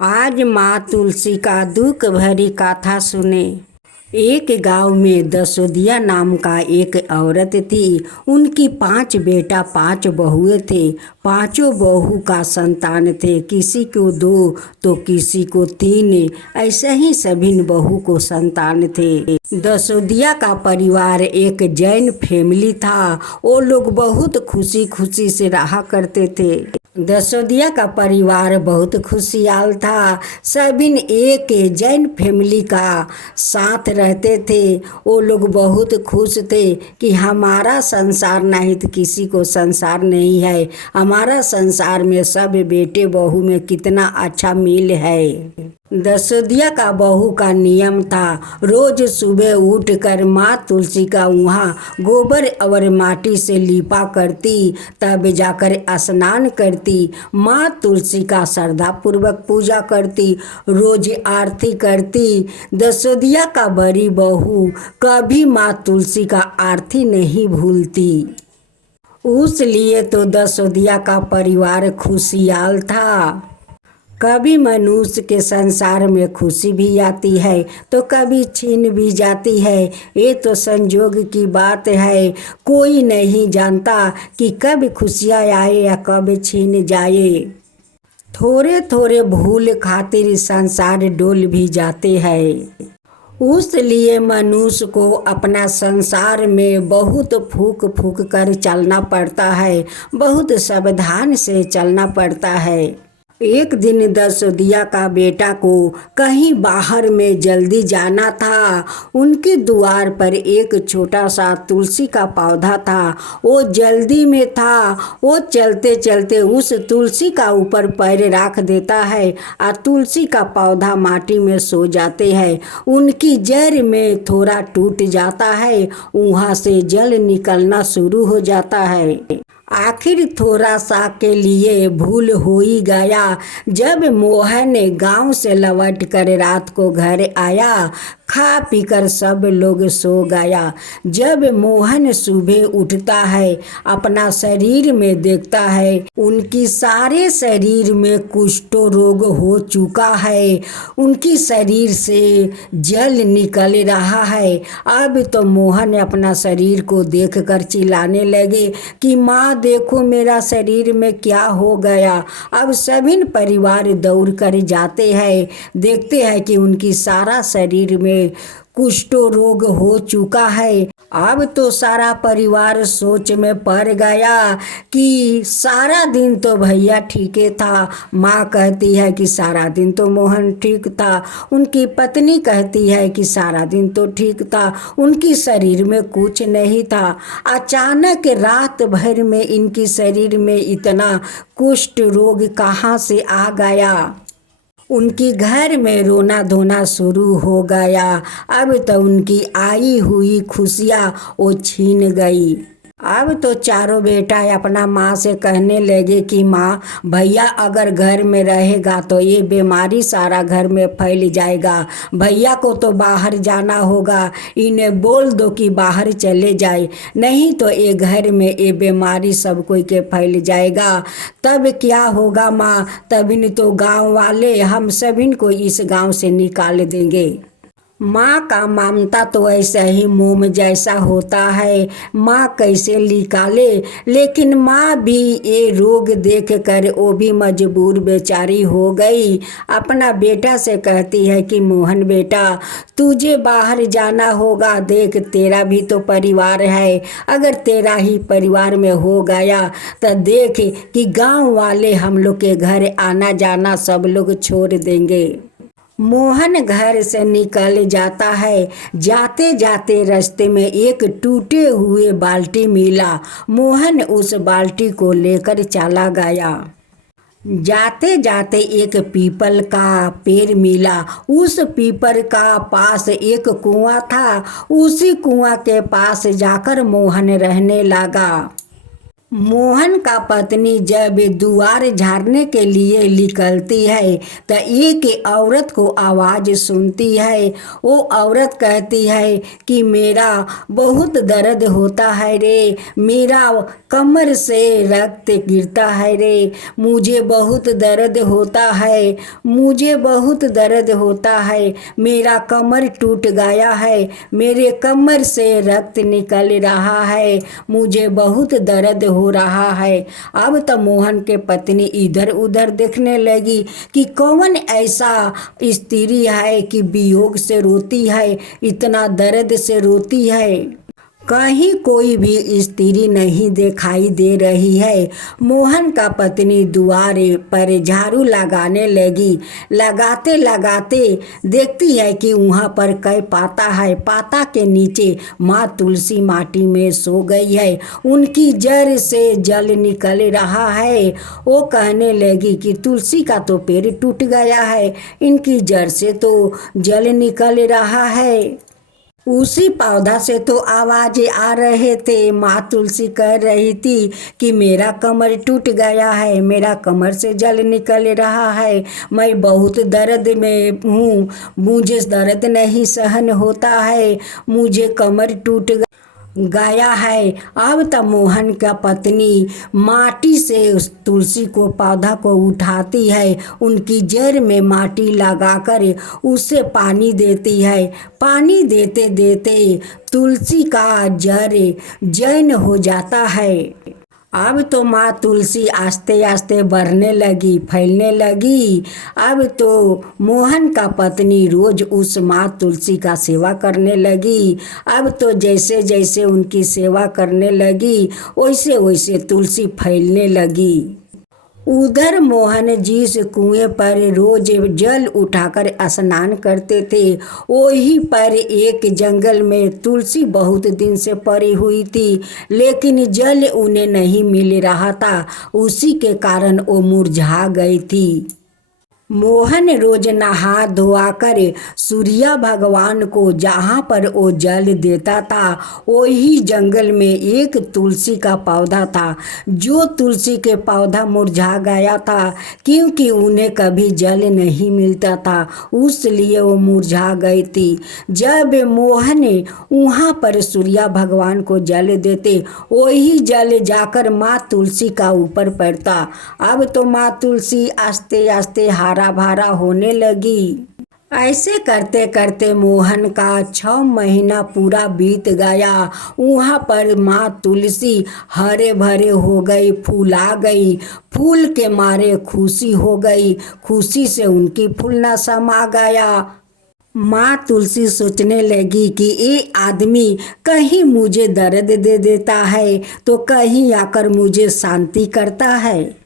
आज माँ तुलसी का दुख भरी गाथा सुने। एक गांव में दसोदिया नाम का एक औरत थी। उनकी 5 बेटा 5 बहुएं थे। पांचों बहू का संतान थे। किसी को 2 तो किसी को 3, ऐसे ही सभी बहू को संतान थे। दसोदिया का परिवार एक जैन फैमिली था। वो लोग बहुत खुशी खुशी से रहा करते थे। दसोदिया का परिवार बहुत खुशहाल था। सभी एक जैन फैमिली का साथ रहते थे। वो लोग बहुत खुश थे कि हमारा संसार नहीं तो किसी को संसार नहीं है। हमारा संसार में सब बेटे बहू में कितना अच्छा मेल है। दसोदिया का बहू का नियम था, रोज सुबह उठकर माँ तुलसी का वहाँ गोबर और माटी से लीपा करती, तब जाकर स्नान करती, माँ तुलसी का श्रद्धापूर्वक पूजा करती, रोज आरती करती। दसोदिया का बड़ी बहू कभी माँ तुलसी का आरती नहीं भूलती। उस लिए तो दसोदिया का परिवार खुशहाल था। कभी मनुष्य के संसार में खुशी भी आती है तो कभी छीन भी जाती है। ये तो संजोग की बात है। कोई नहीं जानता कि कब खुशियाँ आए या कब छीन जाए। थोड़े थोड़े भूल खातिर संसार डोल भी जाते हैं। उस लिए मनुष्य को अपना संसार में बहुत फूक फूक कर चलना पड़ता है, बहुत सावधान से चलना पड़ता है। एक दिन दसोदिया का बेटा को कहीं बाहर में जल्दी जाना था। उनके द्वार पर एक छोटा सा तुलसी का पौधा था। वो जल्दी में था। वो चलते चलते उस तुलसी का ऊपर पैर रख देता है और तुलसी का पौधा माटी में सो जाते हैं। उनकी जड़ में थोड़ा टूट जाता है, वहाँ से जल निकलना शुरू हो जाता है। आखिर थोड़ा सा के लिए भूल हो ही गया। जब मोहन गांव से लौट कर रात को घर आया, खा पीकर सब लोग सो गया। जब मोहन सुबह उठता है, अपना शरीर में देखता है, उनकी सारे शरीर में कुष्ठ रोग हो चुका है। उनकी शरीर से जल निकल रहा है। अब तो मोहन अपना शरीर को देखकर चिल्लाने लगे कि माँ देखो मेरा शरीर में क्या हो गया। अब सभी परिवार दौड़ कर जाते हैं, देखते हैं कि उनकी सारा शरीर में कुष्ठ रोग हो चुका है। अब तो सारा परिवार सोच में पड़ गया कि सारा दिन तो भैया ठीक था। माँ कहती है कि सारा दिन तो मोहन ठीक था। उनकी पत्नी कहती है कि सारा दिन तो ठीक था, उनकी शरीर में कुछ नहीं था। अचानक रात भर में इनकी शरीर में इतना कुष्ठ रोग कहाँ से आ गया। उनकी घर में रोना धोना शुरू हो गया। अब तो उनकी आई हुई खुशियाँ वो छीन गई। अब तो चारों बेटा अपना माँ से कहने लगे कि माँ भैया अगर घर में रहेगा तो ये बीमारी सारा घर में फैल जाएगा। भैया को तो बाहर जाना होगा, इन्हें बोल दो कि बाहर चले जाए, नहीं तो ये घर में ये बीमारी सब कोई के फैल जाएगा। तब क्या होगा माँ, तभी तो गांव वाले हम सभी को इस गांव से निकाल देंगे। माँ का ममता तो ऐसा ही मोम जैसा होता है, माँ कैसे निकाले। लेकिन माँ भी ये रोग देख कर वो भी मजबूर बेचारी हो गई। अपना बेटा से कहती है कि मोहन बेटा तुझे बाहर जाना होगा, देख तेरा भी तो परिवार है। अगर तेरा ही परिवार में हो गया तो देख कि गांव वाले हम लोग के घर आना जाना सब लोग छोड़ देंगे। मोहन घर से निकल जाता है। जाते जाते रास्ते में एक टूटे हुए बाल्टी मिला। मोहन उस बाल्टी को लेकर चला गया। जाते जाते एक पीपल का पेड़ मिला। उस पीपल का पास एक कुआं था। उसी कुआं के पास जाकर मोहन रहने लगा। मोहन का पत्नी जब दुआर झाड़ने के लिए निकलती है तो एक औरत को आवाज़ सुनती है। वो औरत कहती है कि मेरा बहुत दर्द होता है रे, मेरा कमर से रक्त गिरता है रे, मुझे बहुत दर्द होता है, मुझे बहुत दर्द होता है, मेरा कमर टूट गया है, मेरे कमर से रक्त निकल रहा है, मुझे बहुत दर्द हो रहा है। अब तो मोहन के पत्नी इधर उधर देखने लगी कि कौन ऐसा स्त्री है कि वियोग से रोती है, इतना दर्द से रोती है। कहीं कोई भी स्त्री नहीं दिखाई दे रही है। मोहन का पत्नी द्वार पर झाड़ू लगाने लगी। लगाते लगाते देखती है कि वहाँ पर कई पाता है। पाता के नीचे माँ तुलसी माटी में सो गई है। उनकी जड़ से जल निकल रहा है। वो कहने लगी कि तुलसी का तो पेड़ टूट गया है, इनकी जड़ से तो जल निकल रहा है। उसी पौधा से तो आवाज़ें आ रहे थे। माँ तुलसी कह रही थी कि मेरा कमर टूट गया है, मेरा कमर से जल निकल रहा है, मैं बहुत दर्द में हूँ, मुझे दर्द नहीं सहन होता है, मुझे कमर टूट गया है। अब तब मोहन का पत्नी माटी से उस तुलसी को पौधा को उठाती है, उनकी जड़ में माटी लगाकर उसे पानी देती है। पानी देते देते तुलसी का जड़ जैन हो जाता है। अब तो माँ तुलसी आस्ते आस्ते बढ़ने लगी, फैलने लगी। अब तो मोहन का पत्नी रोज उस माँ तुलसी का सेवा करने लगी। अब तो जैसे जैसे उनकी सेवा करने लगी वैसे वैसे तुलसी फैलने लगी। उधर मोहन जिस कुएं पर रोज जल उठाकर स्नान करते थे, वहीं पर एक जंगल में तुलसी बहुत दिन से पड़ी हुई थी, लेकिन जल उन्हें नहीं मिल रहा था। उसी के कारण वो मुरझा गई थी। मोहन रोज नहा धोआकर सूर्य भगवान को जहाँ पर वो जल देता था, वही जंगल में एक तुलसी का पौधा था। जो तुलसी के पौधा मुरझा गया था क्योंकि उन्हें कभी जल नहीं मिलता था, उसलिए वो मुरझा गई थी। जब मोहन वहाँ पर सूर्य भगवान को जल देते, वही जल जाकर माँ तुलसी का ऊपर पड़ता। अब तो माँ तुलसी आस्ते आस्ते हारा भारा होने लगी। ऐसे करते करते मोहन का 6 महीना पूरा बीत गया। वहाँ पर माँ तुलसी हरे भरे हो गई, फूल आ गई, फूल के मारे खुशी हो गई, खुशी से उनकी फूलना समा गया। माँ तुलसी सोचने लगी कि ये आदमी कहीं मुझे दर्द दे देता है तो कहीं आकर मुझे शांति करता है।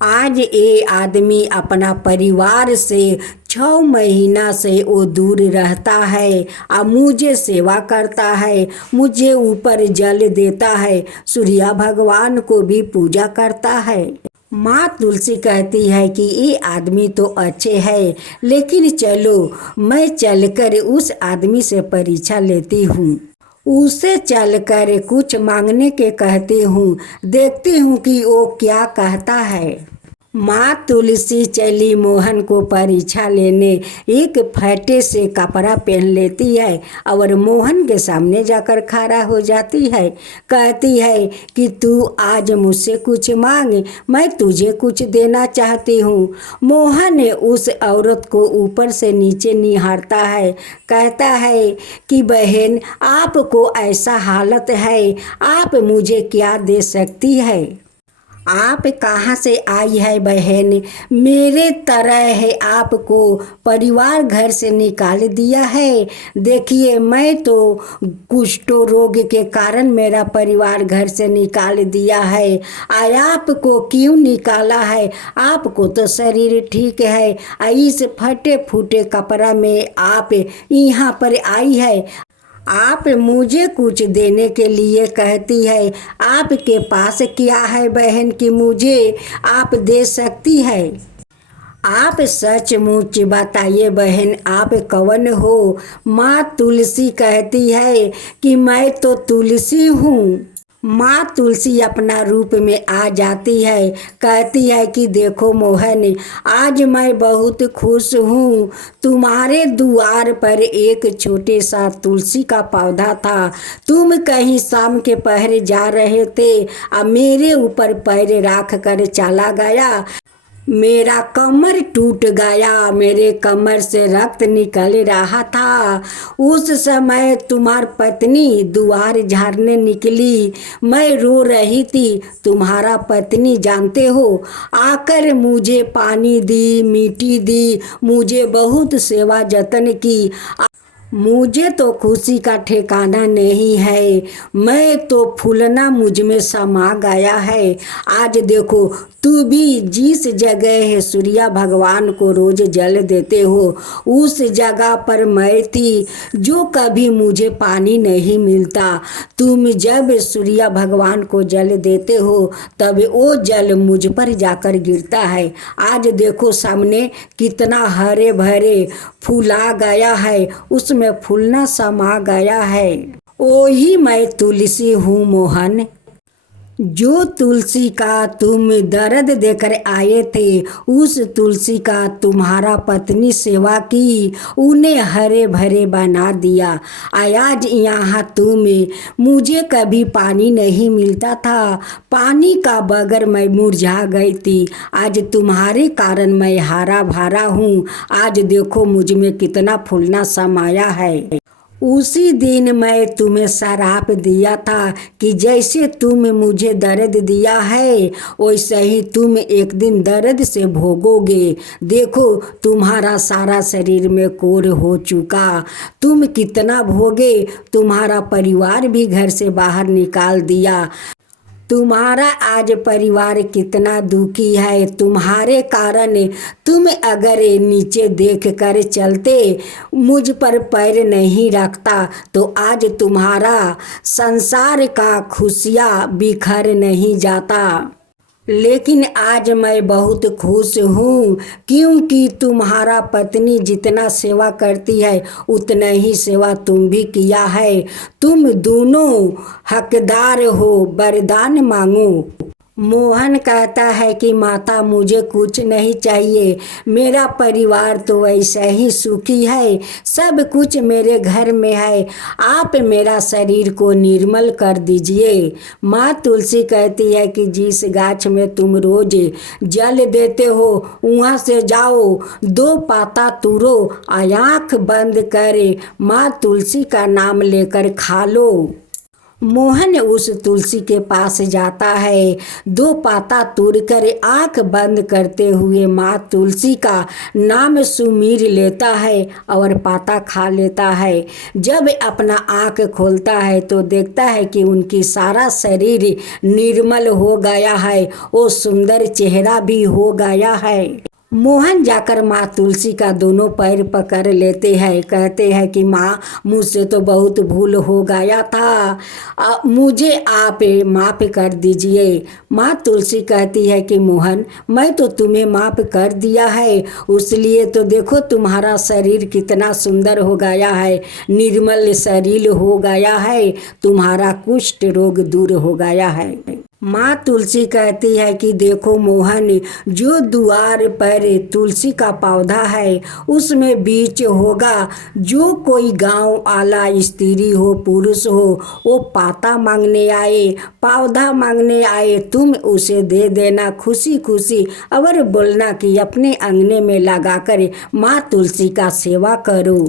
आज ये आदमी अपना परिवार से 6 महीना से वो दूर रहता है और मुझे सेवा करता है, मुझे ऊपर जल देता है, सूर्य भगवान को भी पूजा करता है। माँ तुलसी कहती है कि ये आदमी तो अच्छे है, लेकिन चलो मैं चलकर उस आदमी से परीक्षा लेती हूँ, उसे चलकर कुछ मांगने के कहती हूँ, देखती हूँ कि वो क्या कहता है। माँ तुलसी चली मोहन को परीक्षा लेने। एक फटे से कपड़ा पहन लेती है और मोहन के सामने जाकर खड़ा हो जाती है। कहती है कि तू आज मुझसे कुछ मांग, मैं तुझे कुछ देना चाहती हूँ। मोहन उस औरत को ऊपर से नीचे निहारता है, कहता है कि बहन आपको ऐसा हालत है, आप मुझे क्या दे सकती है? आप कहाँ से आई है बहन? मेरे तरह है आपको परिवार घर से निकाल दिया है। देखिए मैं तो कुष्ठ रोग के कारण मेरा परिवार घर से निकाल दिया है। आपको क्यों निकाला है? आपको तो शरीर ठीक है, इस फटे फूटे कपड़ा में आप यहाँ पर आई है। आप मुझे कुछ देने के लिए कहती है। आपके पास क्या है बहन कि मुझे आप दे सकती है? आप सचमुच बताइए बहन, आप कौन हो? माँ तुलसी कहती है कि मैं तो तुलसी हूँ। माँ तुलसी अपना रूप में आ जाती है, कहती है कि देखो मोहन, आज मैं बहुत खुश हूँ। तुम्हारे द्वार पर एक छोटे सा तुलसी का पौधा था। तुम कहीं शाम के पहर जा रहे थे और मेरे ऊपर पैर रख कर चला गया। मेरा कमर टूट गया, मेरे कमर से रक्त निकल रहा था। उस समय तुम्हार पत्नी द्वार झाड़ने निकली। मैं रो रही थी। तुम्हारा पत्नी जानते हो, आकर मुझे पानी दी, मिट्टी दी, मुझे बहुत सेवा जतन की। मुझे तो खुशी का ठिकाना नहीं है। मैं तो फूलना मुझ में समा गया है। आज देखो, तू भी जिस जगह सूर्य भगवान को रोज जल देते हो, उस जगह पर मैं थी जो कभी मुझे पानी नहीं मिलता। तुम जब सूर्य भगवान को जल देते हो तब वो जल मुझ पर जाकर गिरता है। आज देखो सामने कितना हरे भरे फूला गया है, उसमें फूलना समा गया है। वही मैं तुलसी हूँ मोहन। जो तुलसी का तुम दर्द देकर आए थे, उस तुलसी का तुम्हारा पत्नी सेवा की, उन्हें हरे भरे बना दिया। आज यहाँ तुम, मुझे कभी पानी नहीं मिलता था, पानी का बगैर मैं मुरझा गई थी। आज तुम्हारे कारण मैं हरा भरा हूँ। आज देखो मुझ में कितना फूलना समाया है। उसी दिन मैं तुम्हें श्राप दिया था कि जैसे तुम मुझे दर्द दिया है, वैसे ही तुम एक दिन दर्द से भोगोगे। देखो तुम्हारा सारा शरीर में कोर हो चुका। तुम कितना भोगे, तुम्हारा परिवार भी घर से बाहर निकाल दिया। तुम्हारा आज परिवार कितना दुखी है। तुम्हारे कारण तुम अगर नीचे देख कर चलते, मुझ पर पैर नहीं रखता, तो आज तुम्हारा संसार का खुशियाँ बिखर नहीं जाता। लेकिन आज मैं बहुत खुश हूँ, क्योंकि तुम्हारा पत्नी जितना सेवा करती है उतना ही सेवा तुम भी किया है। तुम दोनों हकदार हो, वरदान मांगो। मोहन कहता है कि माता मुझे कुछ नहीं चाहिए, मेरा परिवार तो ऐसा ही सुखी है, सब कुछ मेरे घर में है, आप मेरा शरीर को निर्मल कर दीजिए। माँ तुलसी कहती है कि जिस गाछ में तुम रोज जल देते हो वहाँ से जाओ, 2 पाता तोड़ो, आँख बंद करे माँ तुलसी का नाम लेकर खा लो। मोहन उस तुलसी के पास जाता है, 2 पाता तोड़कर आँख बंद करते हुए माँ तुलसी का नाम सुमीर लेता है और पाता खा लेता है। जब अपना आँख खोलता है तो देखता है कि उनकी सारा शरीर निर्मल हो गया है, वो सुंदर चेहरा भी हो गया है। मोहन जाकर माँ तुलसी का दोनों पैर पकड़ लेते हैं, कहते हैं कि माँ मुझसे तो बहुत भूल हो गया था, मुझे आप माफ़ कर दीजिए। माँ तुलसी कहती है कि मोहन मैं तो तुम्हें माफ़ कर दिया है, इसलिए तो देखो तुम्हारा शरीर कितना सुंदर हो गया है, निर्मल शरीर हो गया है, तुम्हारा कुष्ठ रोग दूर हो गया है। माँ तुलसी कहती है कि देखो मोहन, जो द्वार पर तुलसी का पौधा है उसमें बीज होगा। जो कोई गांव वाला स्त्री हो पुरुष हो, वो पाता मांगने आए, पौधा मांगने आए, तुम उसे दे देना खुशी खुशी, और बोलना कि अपने अंगने में लगाकर माँ तुलसी का सेवा करो।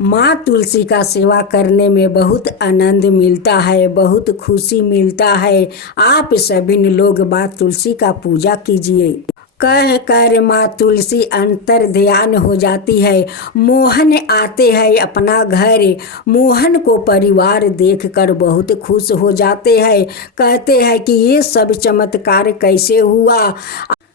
माँ तुलसी का सेवा करने में बहुत आनंद मिलता है, बहुत खुशी मिलता है। आप सभी लोग माँ तुलसी का पूजा कीजिए। कह कर माँ तुलसी अंतर ध्यान हो जाती है। मोहन आते हैं अपना घर। मोहन को परिवार देखकर बहुत खुश हो जाते हैं, कहते हैं कि ये सब चमत्कार कैसे हुआ।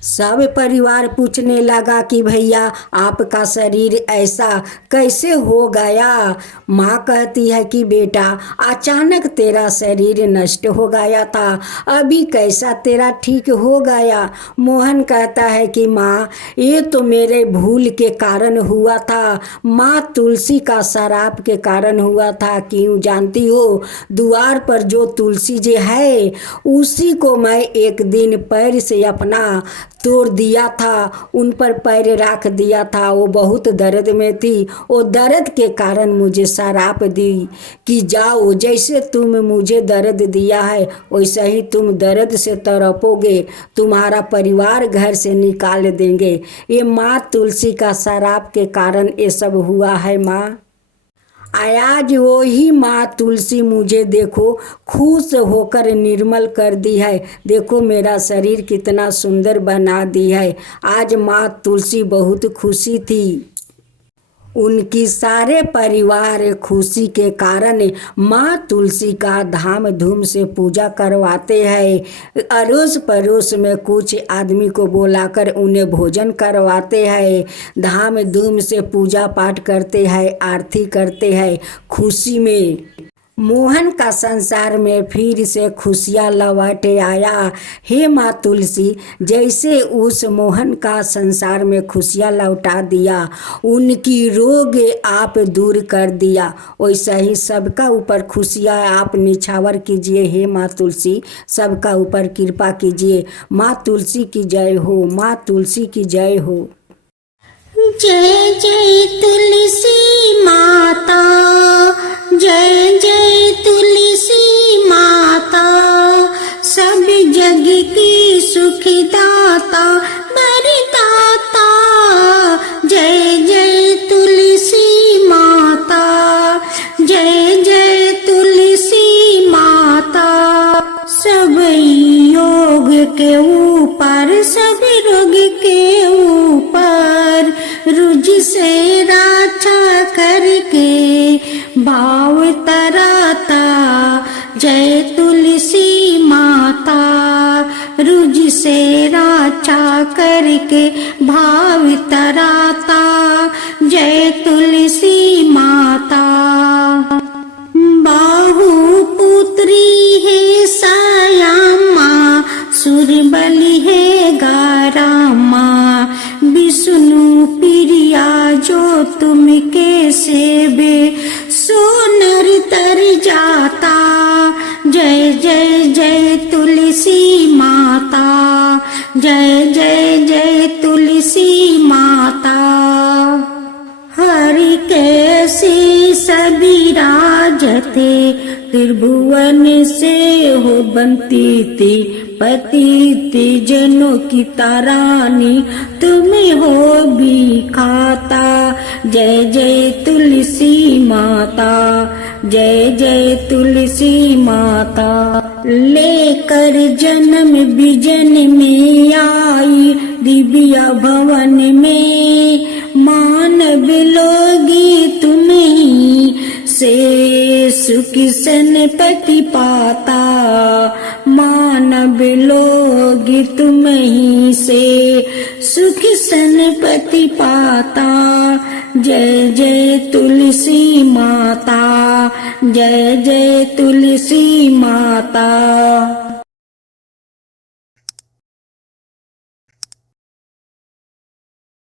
सब परिवार पूछने लगा कि भैया आपका शरीर ऐसा कैसे हो गया। माँ कहती है कि बेटा अचानक तेरा शरीर नष्ट हो गया था, अभी कैसा तेरा ठीक हो गया। मोहन कहता है कि माँ ये तो मेरे भूल के कारण हुआ था, माँ तुलसी का शराब के कारण हुआ था। क्यों जानती हो, द्वार पर जो तुलसी जी है उसी को मैं एक दिन पैर से अपना तोड़ दिया था, उन पर पैर रख दिया था। वो बहुत दर्द में थी, वो दर्द के कारण मुझे शराप दी कि जाओ, जैसे तुम मुझे दर्द दिया है वैसे ही तुम दर्द से तड़पोगे, तुम्हारा परिवार घर से निकाल देंगे। ये माँ तुलसी का शराप के कारण ये सब हुआ है माँ। आज वही माँ तुलसी मुझे देखो खुश होकर निर्मल कर दी है, देखो मेरा शरीर कितना सुंदर बना दी है। आज माँ तुलसी बहुत खुशी थी। उनकी सारे परिवार खुशी के कारण माँ तुलसी का धाम धूम से पूजा करवाते हैं। अड़ोस पड़ोस में कुछ आदमी को बुलाकर उन्हें भोजन करवाते हैं, धाम धूम से पूजा पाठ करते हैं, आरती करते हैं। खुशी में मोहन का संसार में फिर से खुशियाँ लौट आया। हे माँ तुलसी, जैसे उस मोहन का संसार में खुशियाँ लौटा दिया, उनकी रोग आप दूर कर दिया, वैसा ही सबका ऊपर खुशियाँ आप निछावर कीजिए। हे माँ तुलसी, सबका ऊपर कृपा कीजिए। माँ तुलसी की जय हो, माँ तुलसी की जय हो। जय जय तुलसी माता, जय जय तुलसी माता, सब जग की सुखदाता वरदाता। जय जय तुलसी माता, जय जय तुलसी माता, सब योग के ऊपर, सब रोग के ऊपर, रुज से रक्षा करके भाव तराता। जय तुलसी माता, रुज से रक्षा करके भाव तराता। जय तुलसी माता। बाहु पुत्री है सयामा, सुरबली है गारामा, विष्णु प्रिया जो तुम के सेवे सो नर तर जाता। जय जय जय तुलसी माता, जय जय जय तुलसी माता। हरि कैसी सभी राजते, त्रिभुवन से हो बनती थी, पतित जनों की तारानी तुम्हें हो भी खाता। जय जय तुलसी माता, जय जय तुलसी माता। लेकर जन्म बिजन में आई, दिव्य भवन में मानव लोगी तुम ही से सुख सनपति पाता। मानव लोग तुम ही से सुख सनपति पाता। जय जय तुलसी माता, जय जय तुलसी माता।